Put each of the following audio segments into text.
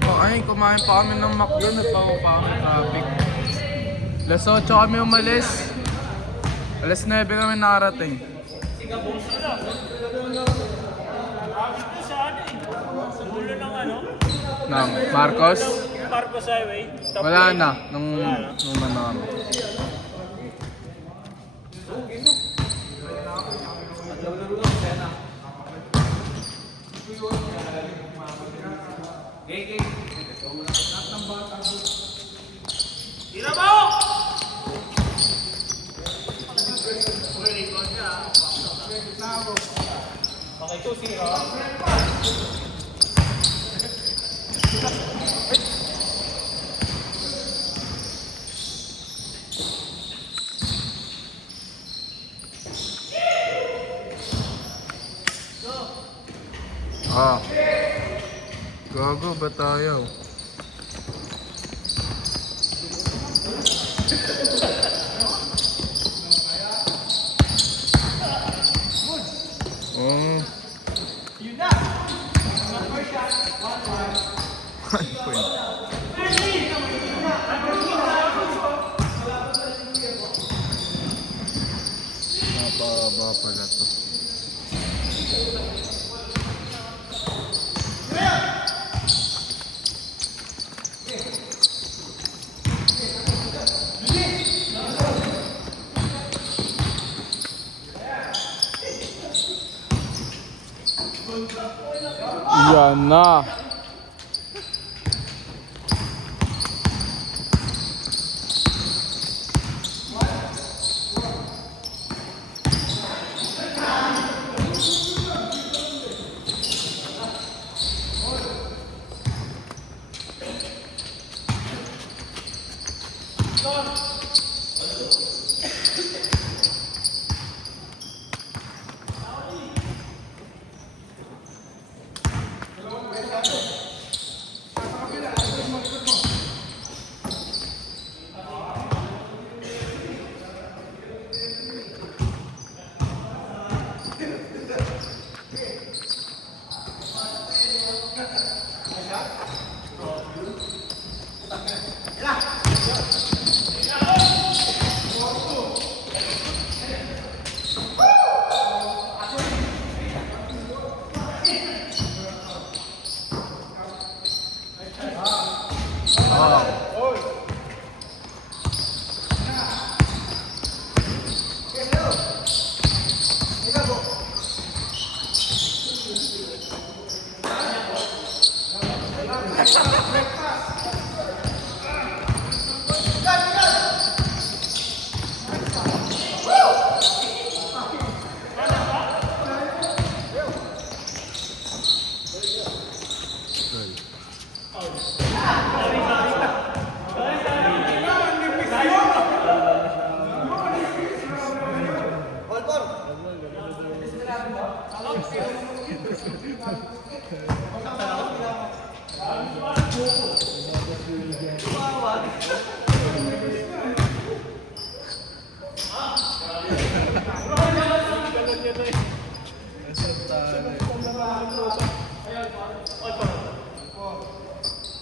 po. Ay, kumain pa kami ng McDo. Nagpawa pa kami traffic. Alas 8 kami umalis. Alas 9 kami nakarating. Nang Marcos? Marcos Highway. Wala na. Nung ano kami. Tira mo! Okay, 2-0. Ah. Gago ba tayo? Napaba pala to. Yan na.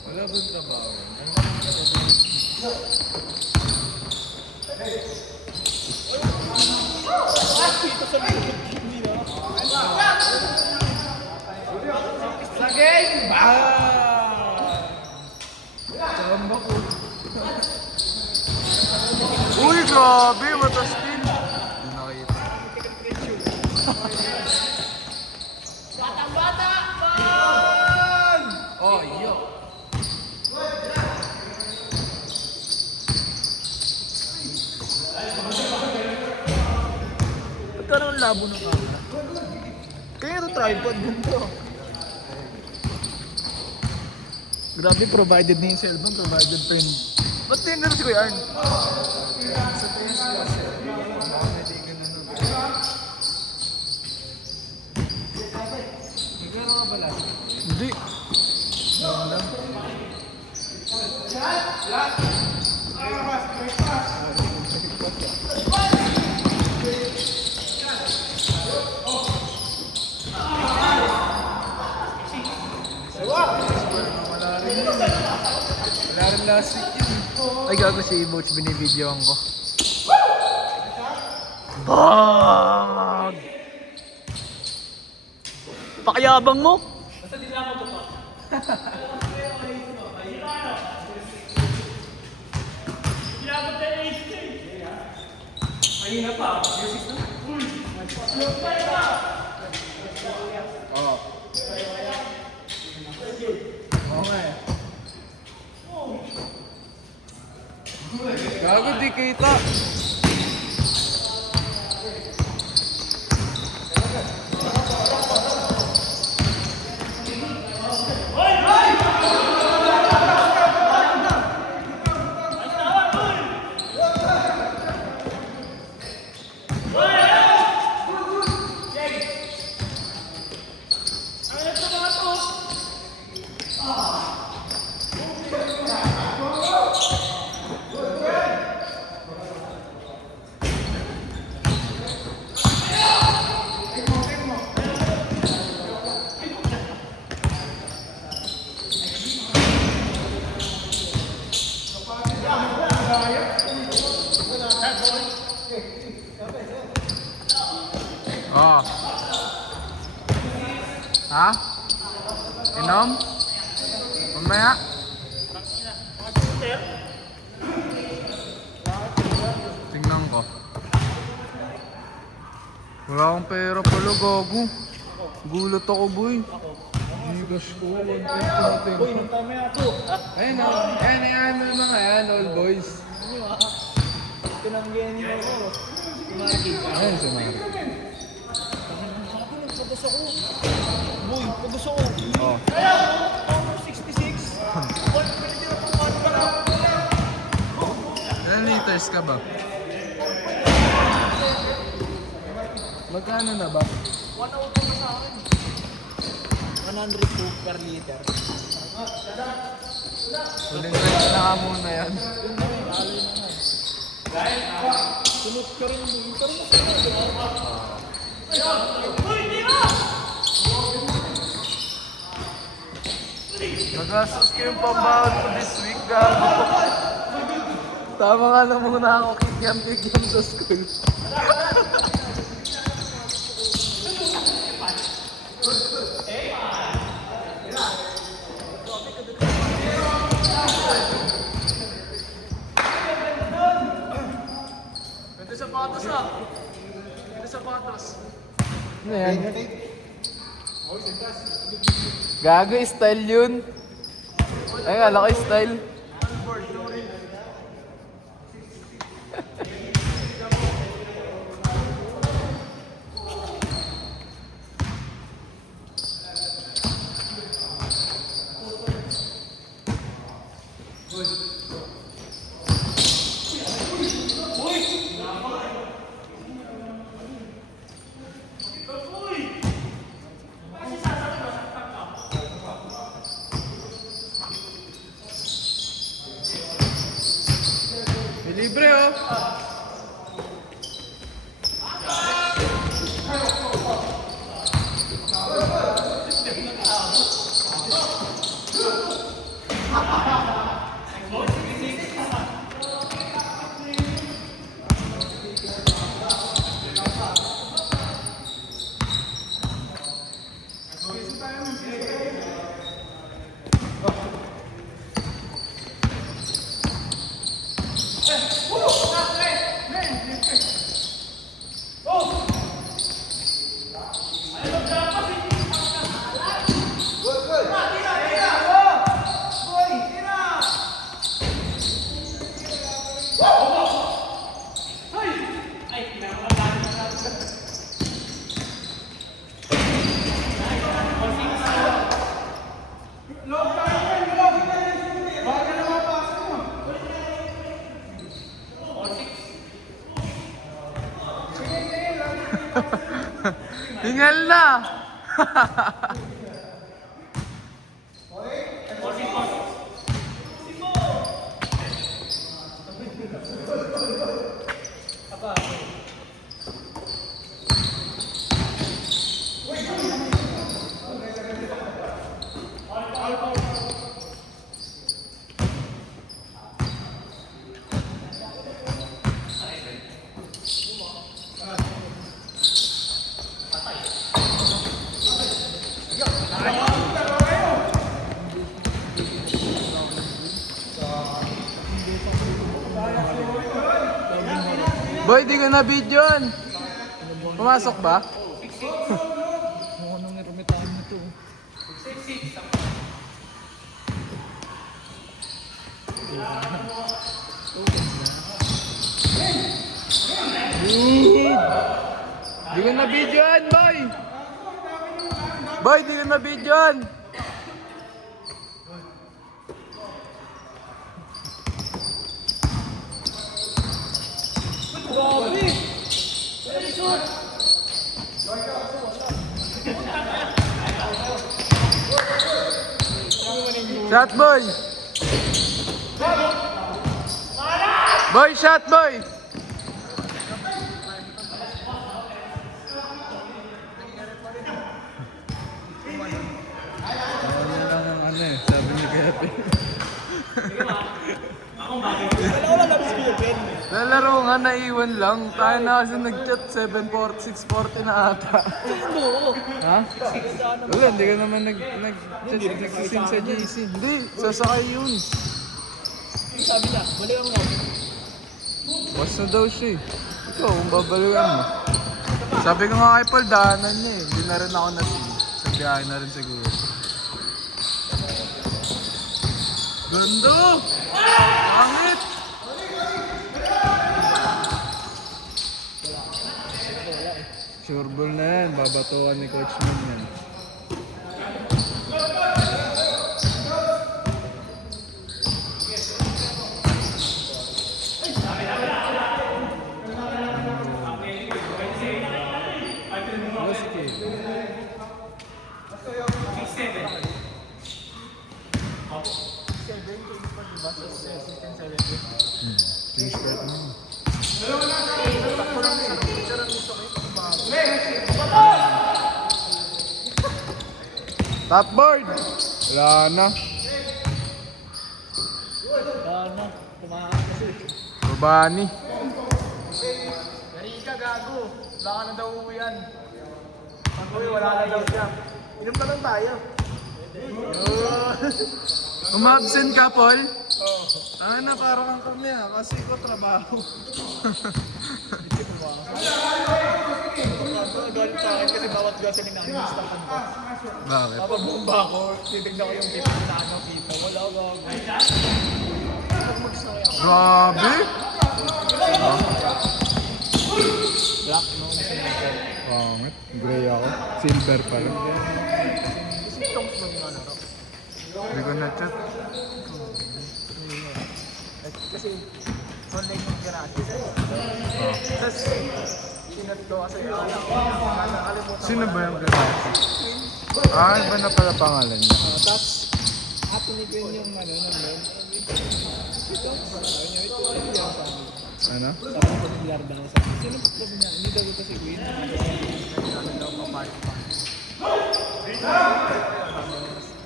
Wala ba yung trabaho? Sa game! Chamba ko. Uy, grabe! Mataspin! Hindi nakita. Bata! Man! Oh, iyo. Nagkaroon labo ng camera. Kaya ito tripod din to. Grabe, provided na yung cellphone, provided pa yung... Ba't din na si Kuya Arn? Sa PS kasi, hindi ka na nun. Nagkaroon ka ba lahat? Hindi. Meron lang. Wala rin. Wala rin last week yun. Ay, gago si Boach, binibidyoan ko. Bag! Pakayabang mo! Oo. Oo nga eh. Gago, di kita. Oh. Ha? Inom? Mamaya? Tingnan ko. Wala akong pera pala, gago. Gulat ako, boy. Gigas ko, 1.5. Boy, nung tama ako. Ayun o. Ayun na mga yan, all boys. Tinanggihan niyo ako. Tumakit ka. Ayun, sumari. Pagos ako. Boy, pagos ako. Oh. Kaya ako, 66. Pwede na pang Ilan liters ka ba? Magkano na ba? 1 auto na sa akin. 102 per liter. Huling rate na ka muna yan. Yun na rin, aloy na nga. Sunod ka rin, boy. Ito rin ako. Nagastos ko yung pambawad ko this week, gago. Tama nga na muna ako kikiam-kikiam sa school. Ganda sapatos ah. Ganda sapatos. Ano yan? Gago, style yun. Ay, kala ko style. Libre oh. Hingal na! Boy, di ka na videoan. Pumasok ba? Ano nang nirumitahan nito? Di ka na videoan, boy! Boy, di ka na videoan! Grabe! Shot, boy! Boy, shot, boy! Ano eh, sabi ni Pepe. Wala labis ko yun, Ben. Lalaro nga, naiwan lang. Tayo na kasi nag-chat, 6:40 na ata. Sino? Ha? Wala, hindi ka naman nag-sising sa JC. Hindi, sasakay yun. Sabi niya, balikan mo. Was na daw siya eh. Ikaw, kung babalikan mo. Sabi ko nga kay Paul, daanan niya eh. Hindi na rin ako nasi. Sa biyahe na rin siguro. Ganda! Pangit! Sure ball na yan. Babatuan ni Coach Min yan. Finish card mo. Top board! Wala na. Ano? Kumakas kasi. Babani. Marika, gago. Wala ka na daw uwian. Uy, wala na daw siya. Inom pa lang tayo. Umabsent ka, Paul? Oo. Na parang kami kasi ko trabaho. Galit sa akin kasi bawat gasolin na inistakan ko. Bakit? Kapag bumba ako, titignan ko yung kita na ano kita. Wala gago. Mag-mags na kaya ako. Grabe! Black, no? Pangit. Gray ako. Silver pa rin. Kasi tongs mo yung ano. Hindi ko na-chat. Kasi online yung garage. Tapos, sinat ko kasi nakalimutan. Sino ba yung garage? Iba na pala pangalan niya. Tapos, ato ni Gwen yung ano naman. Ito, sabi niya, ito yung sa amin. Ano? Sabi ko ng Larda ko sa amin. Sino sabi niya? Hindi daw ito si Gwen. Ano daw pa-party pa.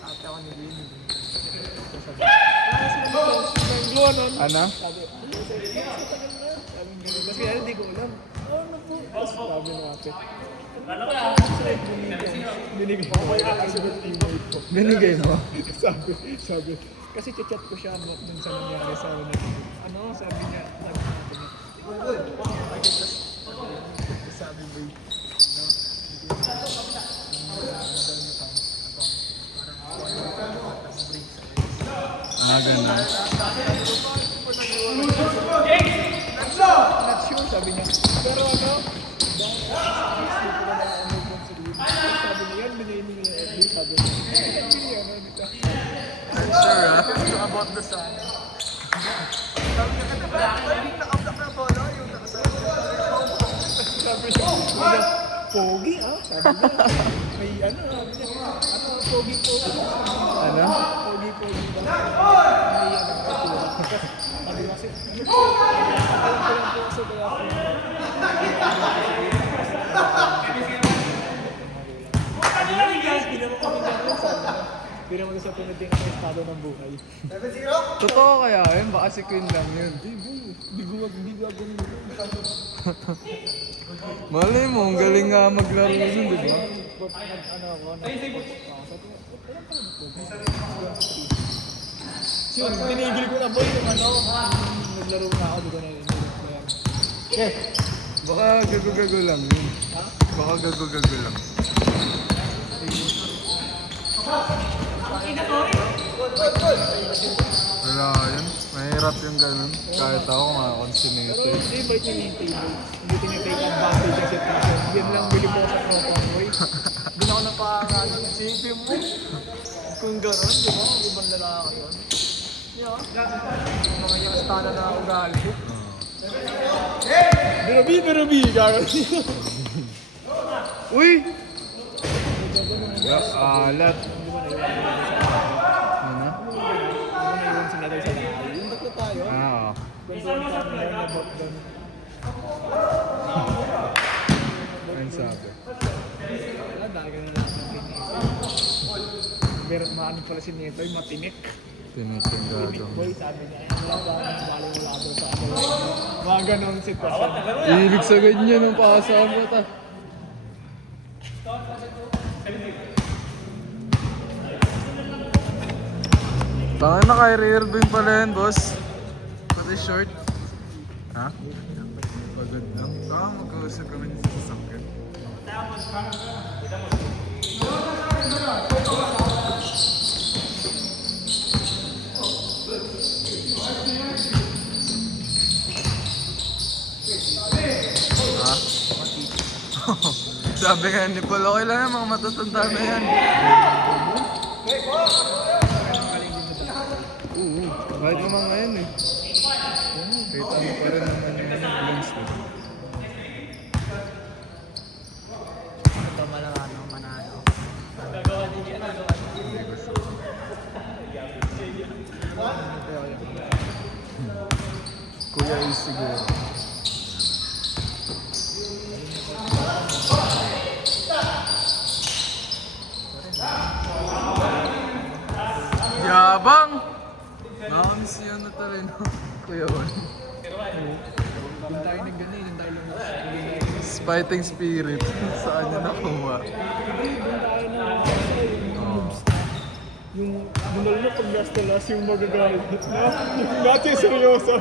Ate ako ni Gwen. Ano? Sabi, kasi hindi ko alam. Ano po? Tapos sabi ng ate. Binigay ko. Binigay mo? Sabi. Kasi chat ko siya dun sa nangyari sa ano, sabi niya, sabi mo, Ganun. not sure, sabi niya. Pero ano, sabi niya, yan, binigay niya yung FB, sabi niya. Sure ah? About the sun. Sabi niya, naka-block na pala, yung nakasabi niya. Sabi niya, pogi ah, sabi niya. May ano, sabi niya, pogi. Ano? Pogi ba? May ano, katura. Sabi kasi, alam ko lang po kasi kaya hindi naman sa pinating ang estado ng buhay. Totoo kaya yun? Baka si Queen lang yun. Hindi ko ganun. Malay mo, ang galing nga maglaro yun, di ba? Ano ako, tinigil ko na boy yung ano, naglaro na ako, di ko na yun. Baka gago-gago lang yun. Baka gago-gago lang. Wala yun. Mahirap yung ganun. Kahit ako makakonsinate. Pero hindi ba yung table? Hindi tinitake advantage ang situation. Yan lang bili mo sa Proconvoy. Doon ako napakano. Isipin mo. Kung gano'n, di ba? Ang ibang lalaki yun. Yan. Mga yung stana na ugali. Birabi! Gagawin. Uy! Alat. Ano? Naiwan sila daw sa lahat. Yung tatlo tayo. Oo. Kwentuhan kami na about doon. Ayun sabi. Wala, dahil ganun lang sa Pero maano pala si Netoy, matinik. Tinitingado. Boy, sabi niya, wala ba akong galing wala doon sa ano. Mga ganun sitwasyon. Hilig sa ganyan ang pakasama ta. Tangin na kay Irving pala yan, boss. Pati short. Ha? Pagod lang. Magkausap kami sa sasakyan. Ha? Sabi nga ni Paul, okay lang yan, mga matatanda na yan. Oo, kahit naman ngayon eh. Kita mo pa rin naman yung lens mo. Ito manano. Hindi ko sure. Kuya is siguro. Yabang! Nakamiss yun na talaga no? Kuya Juan. Yung tayo ng ganun, yung tayo lang. Fighting spirit. Saan niya nakuha? Oo. Yung bunal na pag gastalas yung magagalit. Yung dati seryoso.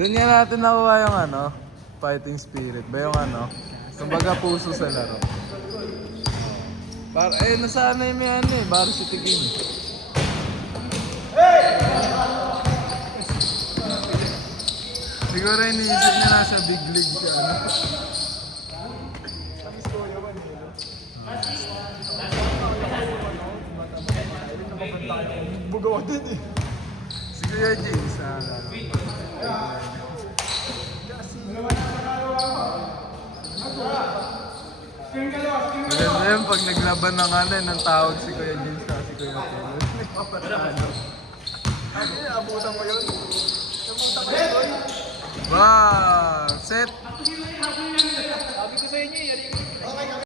Doon nga natin nakuha yung ano, fighting spirit. Ba yung ano, kumbaga puso sa laro. Nasanay mo yan eh, varsity game. Siguro iniisip niya nasa big league siya, ano? Bugaw din eh. Si Kuya James, naalala ko. Maganda yun pag naglaban ng ano, ng tawag si Kuya James sa si Kuya Paul. Nagpapatalo. Abutan mo yun. Abutan mo yun. Wow! Set! Sabi ko sa inyo, yan yung